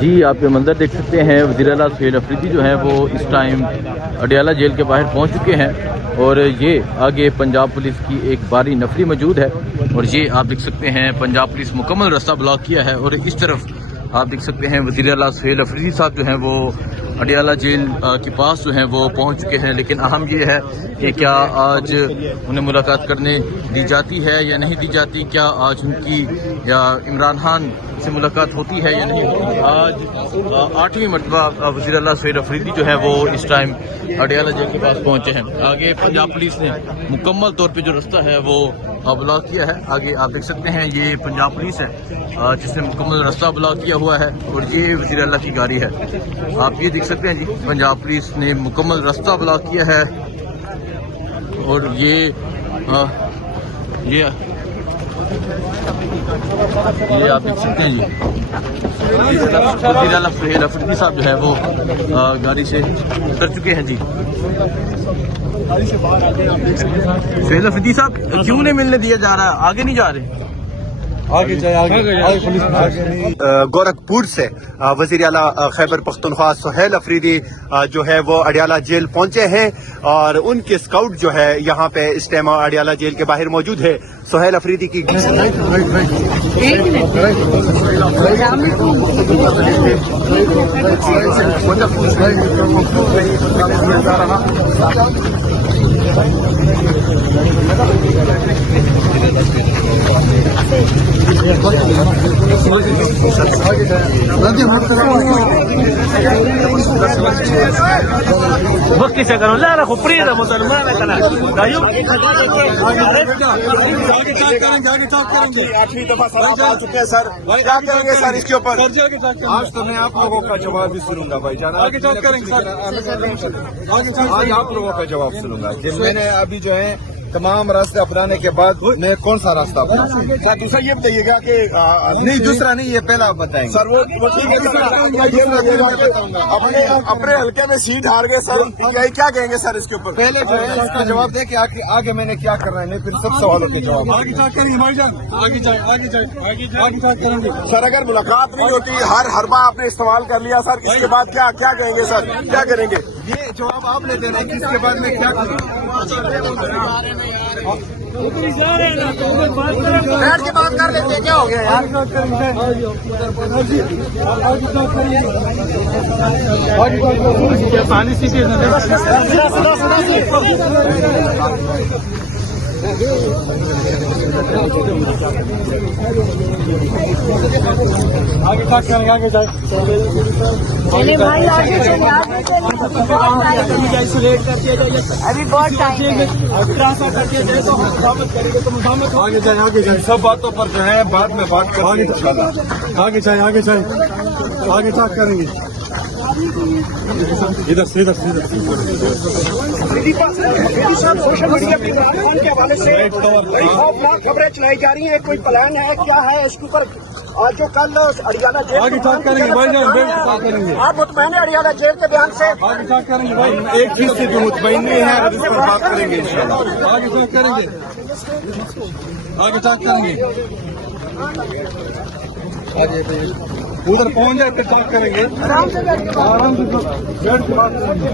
جی آپ یہ منظر دیکھ سکتے ہیں، وزیر اعلیٰ سہیل افریدی جو ہیں وہ اس ٹائم اڈیالہ جیل کے باہر پہنچ چکے ہیں، اور یہ آگے پنجاب پولیس کی ایک باری نفری موجود ہے، اور یہ آپ دیکھ سکتے ہیں پنجاب پولیس مکمل راستہ بلاک کیا ہے، اور اس طرف آپ دیکھ سکتے ہیں وزیر اعلیٰ سہیل افریدی صاحب جو ہیں وہ اڈیالہ جیل کے پاس جو ہیں وہ پہنچ چکے ہیں۔ لیکن اہم یہ ہے کہ کیا آج انہیں ملاقات کرنے دی جاتی ہے یا نہیں دی جاتی، کیا آج ان کی یا عمران خان سے ملاقات ہوتی ہے یا نہیں ہوتی۔ آج 8ویں مرتبہ وزیر اعلیٰ سہیل افریدی جو ہے وہ اس ٹائم اڈیالہ جیل کے پاس پہنچے ہیں۔ آگے پنجاب پولیس نے مکمل طور پہ جو راستہ ہے وہ بلاک کیا ہے۔ آگے آپ دیکھ سکتے ہیں یہ پنجاب پولیس ہے جس نے مکمل راستہ بلاک کیا ہوا ہے، اور یہ وزیر اعلیٰ کی گاڑی ہے۔ آپ یہ دیکھ سکتے ہیں جی پنجاب پولیس نے مکمل راستہ بلاک کیا ہے، اور یہ آپ دیکھ سکتے ہیں جی وزیر اعلیٰ سہیل افریدی صاحب جو ہے وہ گاڑی سے اتر چکے ہیں۔ جی سہیل افریدی صاحب کیوں نہیں ملنے دیا جا رہا ہے، آگے نہیں جا رہے؟ گورکھپور سے وزیر اعلیٰ خیبر پختونخوا سہیل افریدی جو ہے وہ اڈیالہ جیل پہنچے ہیں، اور ان کے اسکاؤٹ جو ہے یہاں پہ اس ٹائم اڈیالہ جیل کے باہر موجود ہے۔ سہیل افریدی کی وقت سے کرو لا رکھو پریدا مسلمان ہے کنا دایو آٹھویں دفعہ سلام آ چکے ہیں سر، کیا کریں گے سر اس کے اوپر؟ آج تو میں آپ لوگوں کا جواب بھی سنوں گا بھائی جان، آگے کریں گے آج آپ لوگوں کا جواب سنوں گا کہ میں نے ابھی جو ہے تمام راستے اپنانے کے بعد میں کون سا راستہ اپنا؟ دوسرا یہ بتائیے گا کہ نہیں دوسرا نہیں، یہ پہلا آپ بتائیں گے سر۔ وہ اپنے حلقے میں سیٹ ہار گئے سر، کیا کہیں گے سر اس کے اوپر؟ پہلے جو ہے اس کا جواب دے کہ آگے میں نے کیا کرنا ہے، میں پھر سب سوالوں کے جواب سر۔ اگر ملاقات نہیں ہوتی، ہر حربہ آپ نے استعمال کر لیا سر، اس کے بعد کیا کہیں گے سر، کیا کریں گے؟ یہ جواب آپ نے دینا ہے کہ اس کے بعد میں کیا کروں؟ بیٹھ کے بات کر لیتے ہیں، کیا ہو گیا یار؟ پانی سے آگے تک کریں گے، آگے جائیں ابھی بہت ٹائم ہے، آگے جائیں، آگے جائیں، سب باتوں پر جو ہے بعد میں بات کریں گے انشاءاللہ۔ آگے جائیں، آگے جائیں، آگے تک کریں گے، ادھر سے سوشل میڈیا پہ عمران خان کے حوالے سے بڑی خوفناک خبریں چلائی جا رہی ہیں، کوئی پلان ہے، کیا ہے اس کے اوپر؟ آج جو کل اڈیالہ جیل آگے تک کریں گے بھائی جان، بیٹھ کے تک کریں گے، آپ مطمئن ہیں اڈیالہ جیل کے بیان سے؟ آگے تک کریں گے بھائی، ایک چیز سے بھی مطمئن نہیں ہے، اور اس پر بات کریں گے انشاءاللہ۔ آگے تک کریں گے، آگے تک کریں گے، ادھر پہنچ جائے پھر بات کریں گے، آرام سے بیٹھ کے بات کریں گے۔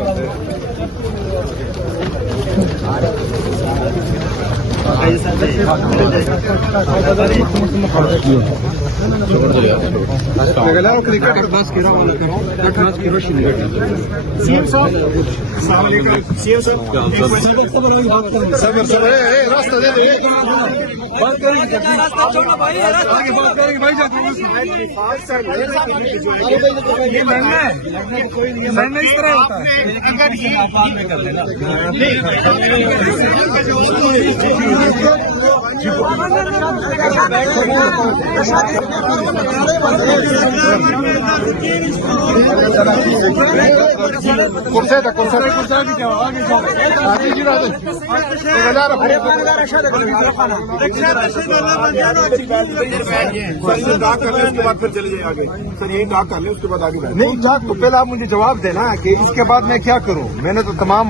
نہیں جاگ تو پہلے آپ مجھے جواب دینا کہ اس کے بعد میں کیا کروں۔ میں نے تو تمام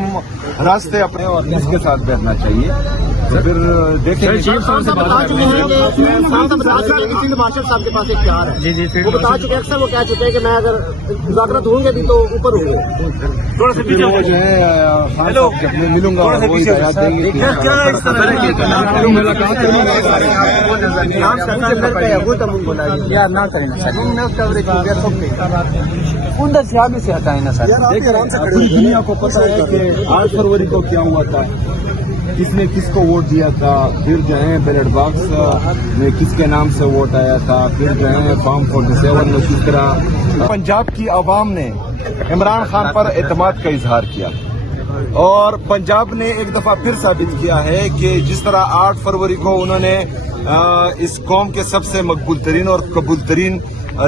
راستے اپنے اور اس کے ساتھ بیٹھنا چاہیے، फिर देखेंगे। साहब बता चुके हैं कि फील्ड मार्शल साहब के पास एक प्यार है, वो बता चुके हैं, अक्सर वो कह चुके हैं कि मैं अगर मुज़ाकरात होंगे भी तो ऊपर होंगे। थोड़ा सा पीछे वो जो है खान साहब जब मैं मिलूंगा वो हिदायत देंगे कि पूरी दुनिया को पता है कि 8 फरवरी को क्या हुआ था, किसने किसको वोट दिया था, फिर जो है बैलेट बॉक्स में किसके नाम से वोट आया था, फिर जो है फॉर्म 47 में किस तरह पंजाब की आवाम ने इमरान खान पर एतमाद का इजहार किया और पंजाब ने एक दफा फिर साबित किया है कि जिस तरह 8 फरवरी को उन्होंने इस कौम के सबसे मकबूल तरीन और कबूल तरीन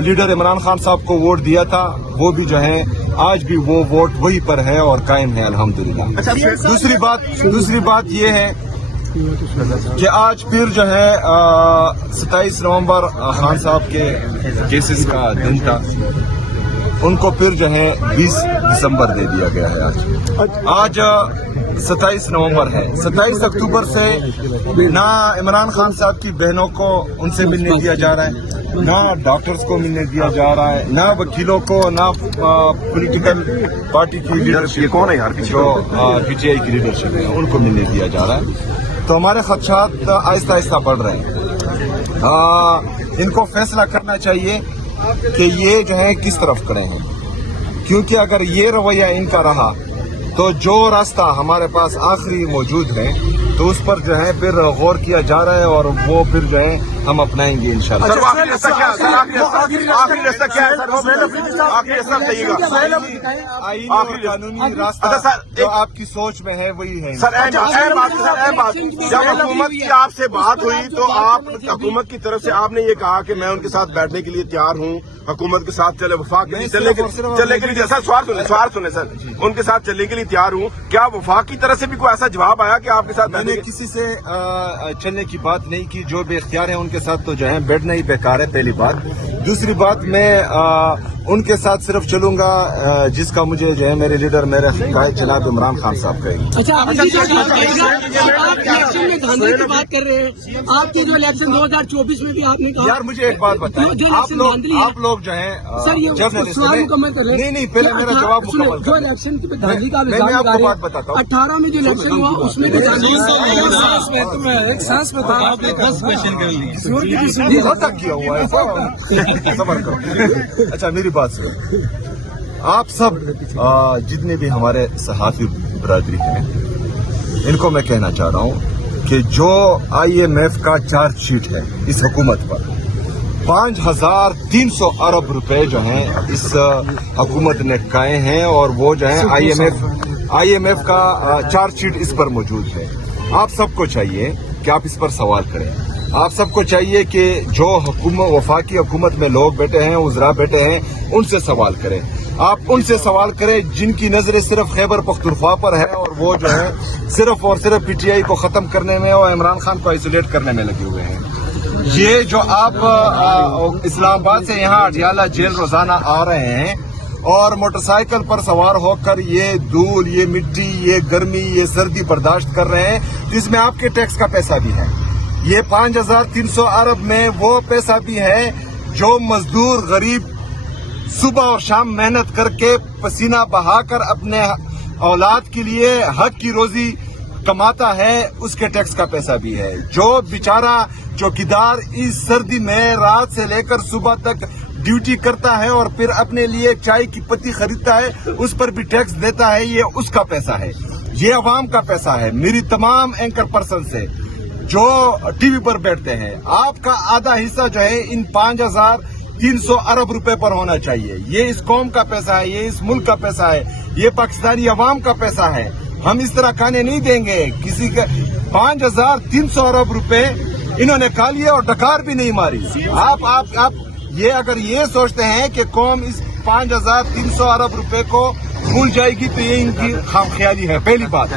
लीडर इमरान खान साहब को वोट दिया था, वो भी जो है आज भी वो वोट वही पर है और कायम है अल्हम्दुलिल्लाह। दूसरी बात ये है कि आज फिर जो है 27 नवंबर खान साहब के केसेस का दिन था, उनको फिर जो है 20 दिसंबर दे दिया गया है। आज 27 नवंबर है, 27 अक्टूबर से ना इमरान खान साहब की बहनों को उनसे मिलने दिया जा रहा है, ना डॉक्टर्स को मिलने दिया जा रहा है, ना वकीलों को, ना पॉलिटिकल पार्टी की लीडरशिप, कौन है यार जो पीटीआई की लीडरशिप है उनको मिलने दिया जा रहा है। तो हमारे खदशात आहिस्ता आहिस्ता बढ़ रहे हैं। इनको फैसला करना चाहिए कि ये जो है किस तरफ खड़े हैं, क्योंकि अगर ये रवैया इनका रहा तो जो रास्ता हमारे पास आखिरी मौजूद है तो उस पर जो है फिर गौर किया जा रहा है और वो फिर जो है हम अपनाएंगे इंशाल्लाह। आखिरी रास्ता क्या है आईनी और कानूनी रास्ता जो आपकी सोच में है वही है। सर अहम बात, जब हुकूमत की आपसे बात हुई तो आप हुकूमत की तरफ से आपने ये कहा कि मैं उनके साथ बैठने के लिए तैयार हूँ, हुकूमत के साथ चले वफाक के लिए चलने के लिए सर सवाल सुने सर, उनके साथ चलने के लिए तैयार हूँ। क्या वफाक की तरफ से भी कोई ऐसा जवाब आया कि आपके साथ? मैंने किसी से चलने की बात नहीं की, जो बेख्तियार है उनके साथ तो जो है बैठना ही बेकार है, पहली बात। दूसरी बात, मैं उनके साथ सिर्फ चलूंगा जिसका मुझे जो है मेरे लीडर मेरे कायद जनाब इमरान खान साहब कहेंगे। अच्छा, आप इलेक्शन में धांधली की बात कर रहे हैं, आपकी जो इलेक्शन 2024 में भी आपने कहा। यार मुझे एक बात बताएं, आप लोग जो है जर्नलिस्ट नहीं, पहले मेरा जवाब मुकम्मल जो इलेक्शन की धांधली का मैं आपको बात बताता हूँ। 18 में जो इलेक्शन हुआ उसमें भी एक सांस में आपने 10 क्वेश्चन कर लिए किया हुआ है, सबर करो। अच्छा मेरी बात सुनो, आप सब जितने भी हमारे सहाफी बरादरी हैं, इनको मैं कहना चाह रहा हूं कि जो IMF का चार्जशीट है इस हुकूमत पर 5300 अरब रुपए जो हैं इस हुकूमत ने खाए हैं और वो जो है IMF का चार्जशीट इस पर मौजूद है। आप सबको चाहिए कि आप इस पर सवाल करें। आप सबको चाहिए कि जो वफाकी हुकूमत में लोग बैठे हैं, उज़रा बैठे हैं, उनसे सवाल करें। आप उनसे सवाल करें जिनकी नजरें सिर्फ खैबर पख्तूनख्वा पर है और वो जो है सिर्फ और सिर्फ PTI को खत्म करने में और इमरान खान को आइसोलेट करने में लगे हुए हैं। ये जो आप इस्लामाबाद से यहाँ अडियाला जेल रोजाना आ रहे हैं और मोटरसाइकिल पर सवार होकर ये धूल, ये मिट्टी, ये गर्मी, ये सर्दी बर्दाश्त कर रहे हैं, जिसमें आपके टैक्स का पैसा भी है। ये 5300 अरब में वो पैसा भी है जो मजदूर गरीब सुबह और शाम मेहनत करके पसीना बहाकर अपने औलाद के लिए हक की रोजी कमाता है, उसके टैक्स का पैसा भी है। जो बेचारा चौकीदार इस सर्दी में रात से लेकर सुबह तक ड्यूटी करता है और फिर अपने लिए चाय की पत्ती खरीदता है, उस पर भी टैक्स देता है, ये उसका पैसा है, ये अवाम का पैसा है। मेरी तमाम एंकर पर्सन से जो टीवी पर बैठते हैं, आपका आधा हिस्सा जो है इन 5300 अरब रुपए पर होना चाहिए। ये इस कौम का पैसा है, ये इस मुल्क का पैसा है, ये पाकिस्तानी अवाम का पैसा है। हम इस तरह खाने नहीं देंगे किसी के। 5300 अरब रुपए इन्होंने खा लिए और डकार भी नहीं मारी। आप ये अगर ये सोचते हैं कि कौम इस 5300 अरब रुपए को भूल जाएगी तो ये इनकी खामख्याली है, पहली बात।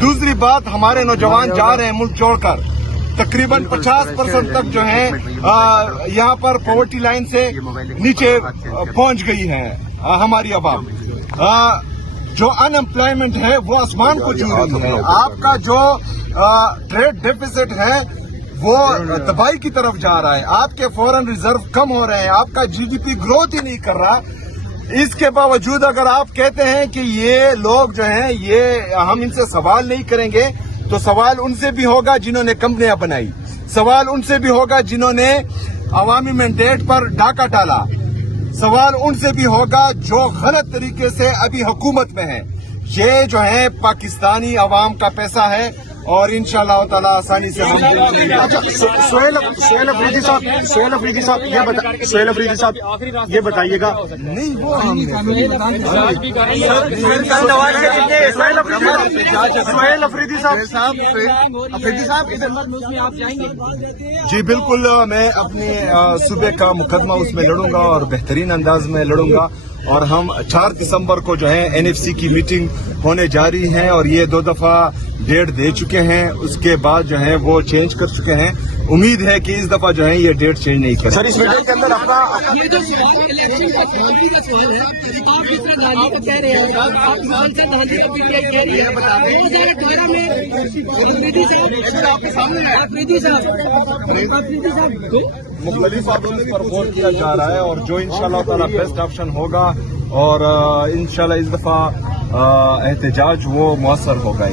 दूसरी बात, हमारे नौजवान जा रहे हैं मुल्क छोड़कर, तकरीबन 50% तक जो है यहाँ पर पॉवर्टी लाइन से नीचे पहुंच गई है हमारी अवाम। जो अनएम्प्लॉयमेंट है वो आसमान को छू रही है। आपका जो ट्रेड डेफिसिट है वो तबाही की तरफ जा रहा है। आपके फॉरेन रिजर्व कम हो रहे हैं, आपका जीडीपी ग्रोथ ही नहीं कर रहा। इसके बावजूद अगर आप कहते हैं कि ये लोग जो हैं ये हम इनसे सवाल नहीं करेंगे, तो सवाल उनसे भी होगा जिन्होंने कंपनियां बनाई, सवाल उनसे भी होगा जिन्होंने अवामी मैंडेट पर डाका डाला, सवाल उनसे भी होगा जो गलत तरीके से अभी हुकूमत में है। ये जो है पाकिस्तानी अवाम का पैसा है और इंशाअल्लाह ताला आसानी से हम सोहेल अफरीदी साहब ये बताइएगा नहीं वो हम सोहेल अफरीदी साहब जी बिल्कुल, मैं अपने सूबे का मुकदमा उसमें लड़ूंगा और बेहतरीन अंदाज में लड़ूंगा। और हम 4 दिसंबर को जो है एनएफसी की मीटिंग होने जा रही है और ये 2 दफा डेट दे चुके हैं, उसके बाद जो है वो चेंज कर चुके हैं। उम्मीद है कि इस दफा जो है ये डेट चेंज नहीं करें। सर, इस मीटिंग के अंदर अपना ये जो सवाल इलेक्शन का गांधी का सवाल है, आप किस तरह गांधी का कह रहे हैं, आप संसद गांधी का पीटीआई कह रही है। 2018 में अफरीदी साहब आपके सामने है, अफरीदी साहब मुख्तलिफ ऑप्शन पर गौर किया जा रहा है और जो इंशाल्लाह ताला बेस्ट ऑप्शन होगा और इंशाल्लाह इस दफा एहतजाज वो मौसर होगा।